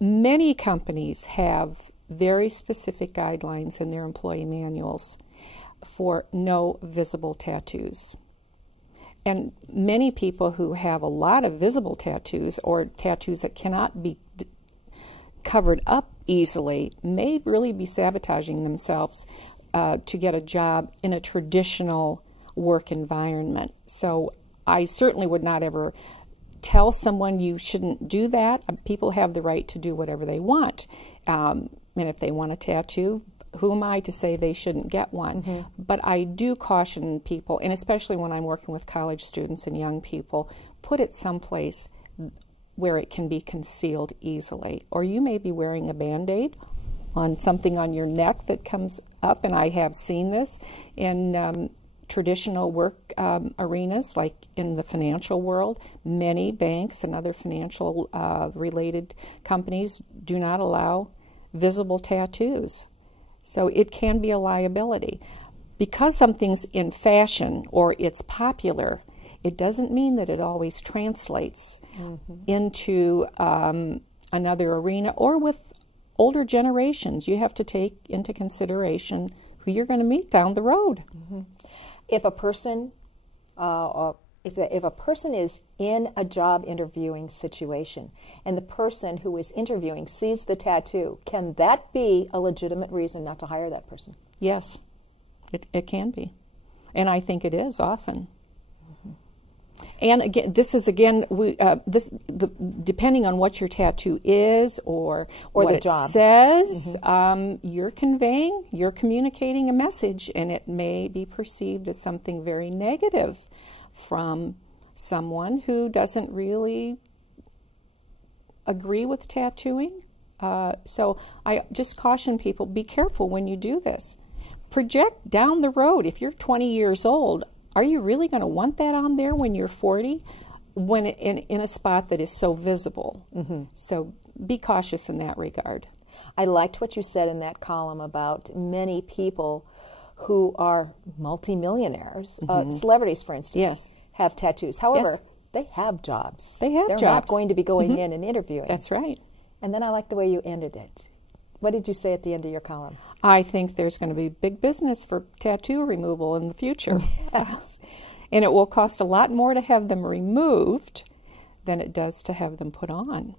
Many companies have very specific guidelines in their employee manuals for no visible tattoos. And many people who have a lot of visible tattoos or tattoos that cannot be covered up easily may really be sabotaging themselves to get a job in a traditional work environment. So I certainly would not ever tell someone you shouldn't do that. People have the right to do whatever they want. And if they want a tattoo, who am I to say they shouldn't get one? Mm-hmm. But I do caution people, and especially when I'm working with college students and young people, put it someplace where it can be concealed easily. Or you may be wearing a Band-Aid on something on your neck that comes up, and I have seen this in traditional work arenas, like in the financial world. Many banks and other financial related companies do not allow visible tattoos. So it can be a liability. Because something's in fashion or it's popular, it doesn't mean that it always translates into another arena, or with older generations. You have to take into consideration who you're going to meet down the road. Mm-hmm. If a person, if a person is in a job interviewing situation and the person who is interviewing sees the tattoo, can that be a legitimate reason not to hire that person? Yes, it can be, and I think it is often. And again, this is depending on what your tattoo is or what the job it says. You're conveying, you're communicating a message, and it may be perceived as something very negative from someone who doesn't really agree with tattooing. So I just caution people: be careful when you do this. Project down the road. If you're 20 years old, are you really going to want that on there when you're 40, when in a spot that is so visible? So be cautious in that regard. I liked what you said in that column about many people who are multimillionaires, celebrities, for instance, have tattoos. However, they have jobs. They have jobs. They're not going to be going in and interviewing. That's right. And then I like the way you ended it. What did you say at the end of your column? I think there's going to be big business for tattoo removal in the future. Yes. And it will cost a lot more to have them removed than it does to have them put on.